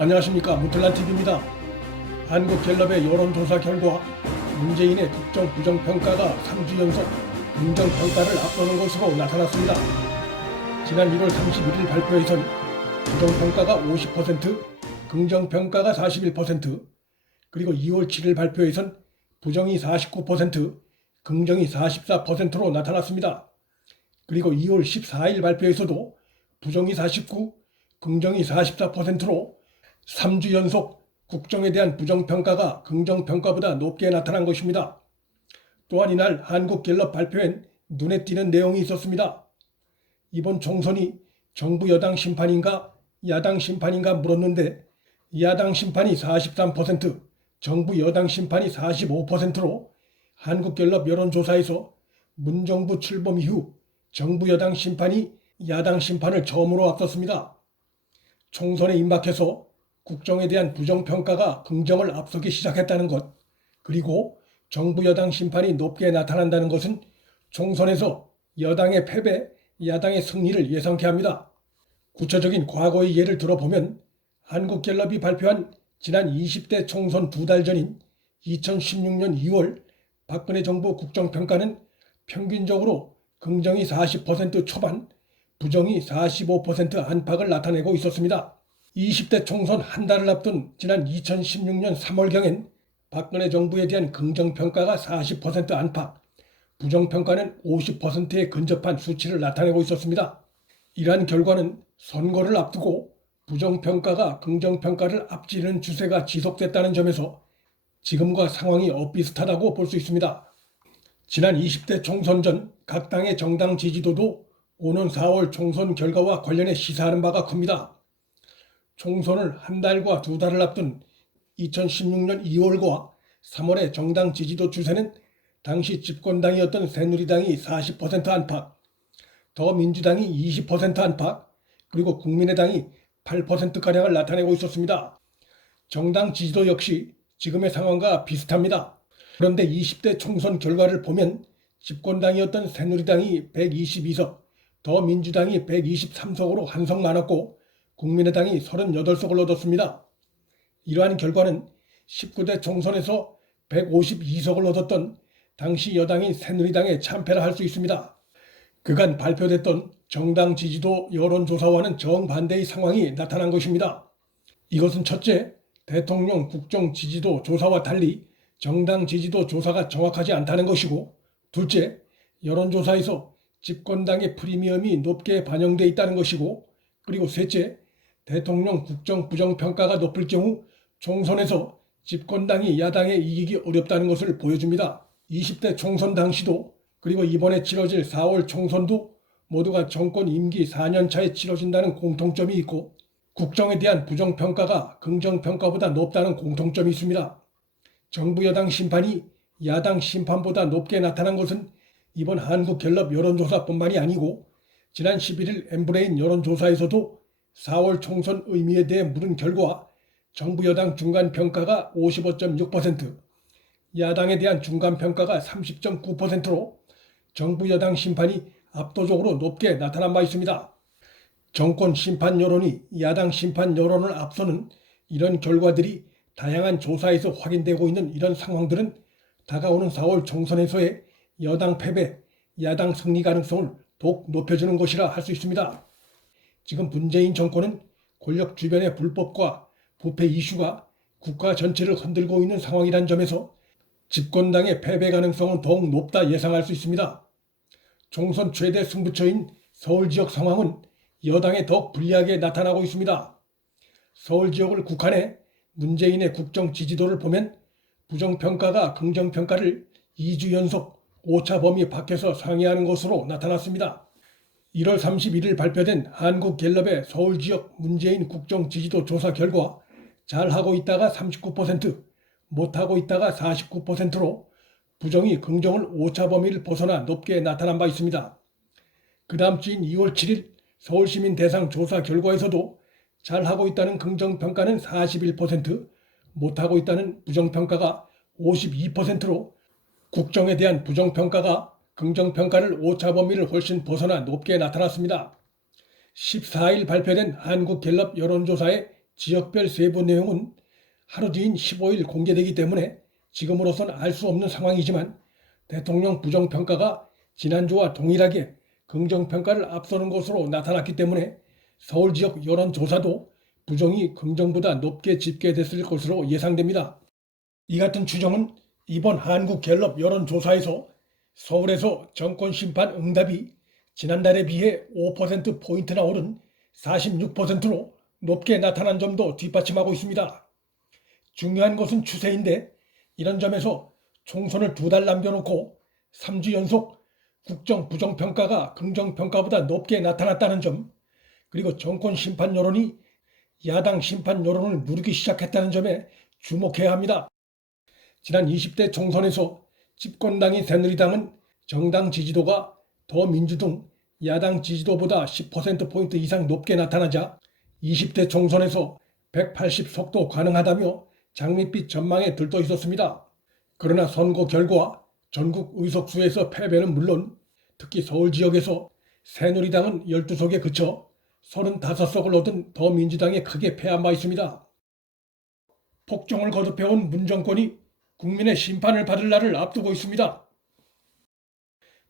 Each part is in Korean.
안녕하십니까, 문틀란TV입니다. 한국갤럽의 여론조사 결과 문재인의 국정 부정평가가 3주 연속 긍정평가를 앞서는 것으로 나타났습니다. 지난 1월 31일 발표에선 부정평가가 50%, 긍정평가가 41%, 그리고 2월 7일 발표에선 부정이 49%, 긍정이 44%로 나타났습니다. 그리고 2월 14일 발표에서도 부정이 49, 긍정이 44%로 3주 연속 국정에 대한 부정평가가 긍정평가보다 높게 나타난 것입니다. 또한 이날 한국갤럽 발표엔 눈에 띄는 내용이 있었습니다. 이번 총선이 정부 여당 심판인가 야당 심판인가 물었는데 야당 심판이 43%, 정부 여당 심판이 45%로 한국갤럽 여론조사에서 문정부 출범 이후 정부 여당 심판이 야당 심판을 처음으로 앞섰습니다. 총선에 임박해서 국정에 대한 부정평가가 긍정을 앞서기 시작했다는 것, 그리고 정부 여당 심판이 높게 나타난다는 것은 총선에서 여당의 패배, 야당의 승리를 예상케 합니다. 구체적인 과거의 예를 들어보면 한국갤럽이 발표한 지난 20대 총선 2달 전인 2016년 2월 박근혜 정부 국정평가는 평균적으로 긍정이 40% 초반, 부정이 45% 안팎을 나타내고 있었습니다. 20대 총선 한 달을 앞둔 지난 2016년 3월경엔 박근혜 정부에 대한 긍정평가가 40% 안팎, 부정평가는 50%에 근접한 수치를 나타내고 있었습니다. 이러한 결과는 선거를 앞두고 부정평가가 긍정평가를 앞지르는 추세가 지속됐다는 점에서 지금과 상황이 엇비슷하다고 볼 수 있습니다. 지난 20대 총선 전 각 당의 정당 지지도도 오는 4월 총선 결과와 관련해 시사하는 바가 큽니다. 총선을 한 달과 2달을 앞둔 2016년 2월과 3월의 정당 지지도 추세는 당시 집권당이었던 새누리당이 40% 안팎, 더민주당이 20% 안팎, 그리고 국민의당이 8%가량을 나타내고 있었습니다. 정당 지지도 역시 지금의 상황과 비슷합니다. 그런데 20대 총선 결과를 보면 집권당이었던 새누리당이 122석, 더민주당이 123석으로 한 석 많았고 국민의당이 38석을 얻었습니다. 이러한 결과는 19대 총선에서 152석을 얻었던 당시 여당인 새누리당의 참패라 할 수 있습니다. 그간 발표됐던 정당 지지도 여론조사와는 정반대의 상황이 나타난 것입니다. 이것은 첫째, 대통령 국정 지지도 조사와 달리 정당 지지도 조사가 정확하지 않다는 것이고, 둘째, 여론조사에서 집권당의 프리미엄이 높게 반영돼 있다는 것이고, 그리고 셋째, 대통령 국정 부정평가가 높을 경우 총선에서 집권당이 야당에 이기기 어렵다는 것을 보여줍니다. 20대 총선 당시도 그리고 이번에 치러질 4월 총선도 모두가 정권 임기 4년 차에 치러진다는 공통점이 있고 국정에 대한 부정평가가 긍정평가보다 높다는 공통점이 있습니다. 정부 여당 심판이 야당 심판보다 높게 나타난 것은 이번 한국갤럽 여론조사뿐만이 아니고 지난 11일 엠브레인 여론조사에서도 4월 총선 의미에 대해 물은 결과 정부 여당 중간평가가 55.6%, 야당에 대한 중간평가가 30.9%로 정부 여당 심판이 압도적으로 높게 나타난 바 있습니다. 정권 심판 여론이 야당 심판 여론을 앞서는 이런 결과들이 다양한 조사에서 확인되고 있는 이런 상황들은 다가오는 4월 총선에서의 여당 패배, 야당 승리 가능성을 더욱 높여주는 것이라 할 수 있습니다. 지금 문재인 정권은 권력 주변의 불법과 부패 이슈가 국가 전체를 흔들고 있는 상황이란 점에서 집권당의 패배 가능성은 더욱 높다 예상할 수 있습니다. 총선 최대 승부처인 서울 지역 상황은 여당에 더욱 불리하게 나타나고 있습니다. 서울 지역을 국한해 문재인의 국정 지지도를 보면 부정평가가 긍정평가를 2주 연속 오차 범위 밖에서 상회하는 것으로 나타났습니다. 1월 31일 발표된 한국갤럽의 서울 지역 문재인 국정 지지도 조사 결과 잘하고 있다가 39%, 못하고 있다가 49%로 부정이 긍정을 오차 범위를 벗어나 높게 나타난 바 있습니다. 그 다음 주인 2월 7일 서울시민 대상 조사 결과에서도 잘하고 있다는 긍정평가는 41%, 못하고 있다는 부정평가가 52%로 국정에 대한 부정평가가 긍정평가를 오차 범위를 훨씬 벗어나 높게 나타났습니다. 14일 발표된 한국갤럽 여론조사의 지역별 세부 내용은 하루 뒤인 15일 공개되기 때문에 지금으로선 알 수 없는 상황이지만 대통령 부정평가가 지난주와 동일하게 긍정평가를 앞서는 것으로 나타났기 때문에 서울 지역 여론조사도 부정이 긍정보다 높게 집계됐을 것으로 예상됩니다. 이 같은 추정은 이번 한국갤럽 여론조사에서 서울에서 정권심판 응답이 지난달에 비해 5%포인트나 오른 46%로 높게 나타난 점도 뒷받침하고 있습니다. 중요한 것은 추세인데 이런 점에서 총선을 2달 남겨놓고 3주 연속 국정 부정평가가 긍정평가보다 높게 나타났다는 점, 그리고 정권 심판 여론이 야당 심판 여론을 누르기 시작했다는 점에 주목해야 합니다. 지난 20대 총선에서 집권당인 새누리당은 정당 지지도가 더민주등 야당 지지도보다 10%포인트 이상 높게 나타나자 20대 총선에서 180석도 가능하다며 장밋빛 전망에 들떠 있었습니다. 그러나 선거 결과 전국 의석수에서 패배는 물론 특히 서울 지역에서 새누리당은 12석에 그쳐 35석을 얻은 더민주당에 크게 패한 바 있습니다. 폭정을 거듭해온 문정권이 국민의 심판을 받을 날을 앞두고 있습니다.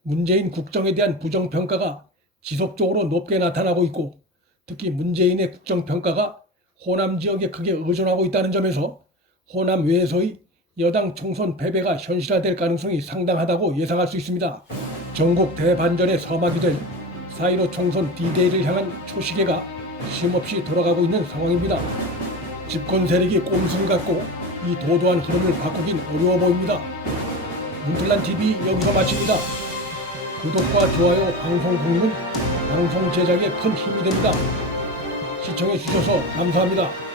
문재인 국정에 대한 부정평가가 지속적으로 높게 나타나고 있고 특히 문재인의 국정평가가 호남 지역에 크게 의존하고 있다는 점에서 호남 외에서의 여당 총선 패배가 현실화될 가능성이 상당하다고 예상할 수 있습니다. 전국 대반전의 서막이 될 4.15 총선 D-Day를 향한 초시계가 쉼없이 돌아가고 있는 상황입니다. 집권 세력이 꼼수를 갖고 이 도도한 흐름을 바꾸긴 어려워 보입니다. 문틀란TV 여기서 마칩니다. 구독과 좋아요, 방송 공유는 방송 제작에 큰 힘이 됩니다. 시청해 주셔서 감사합니다.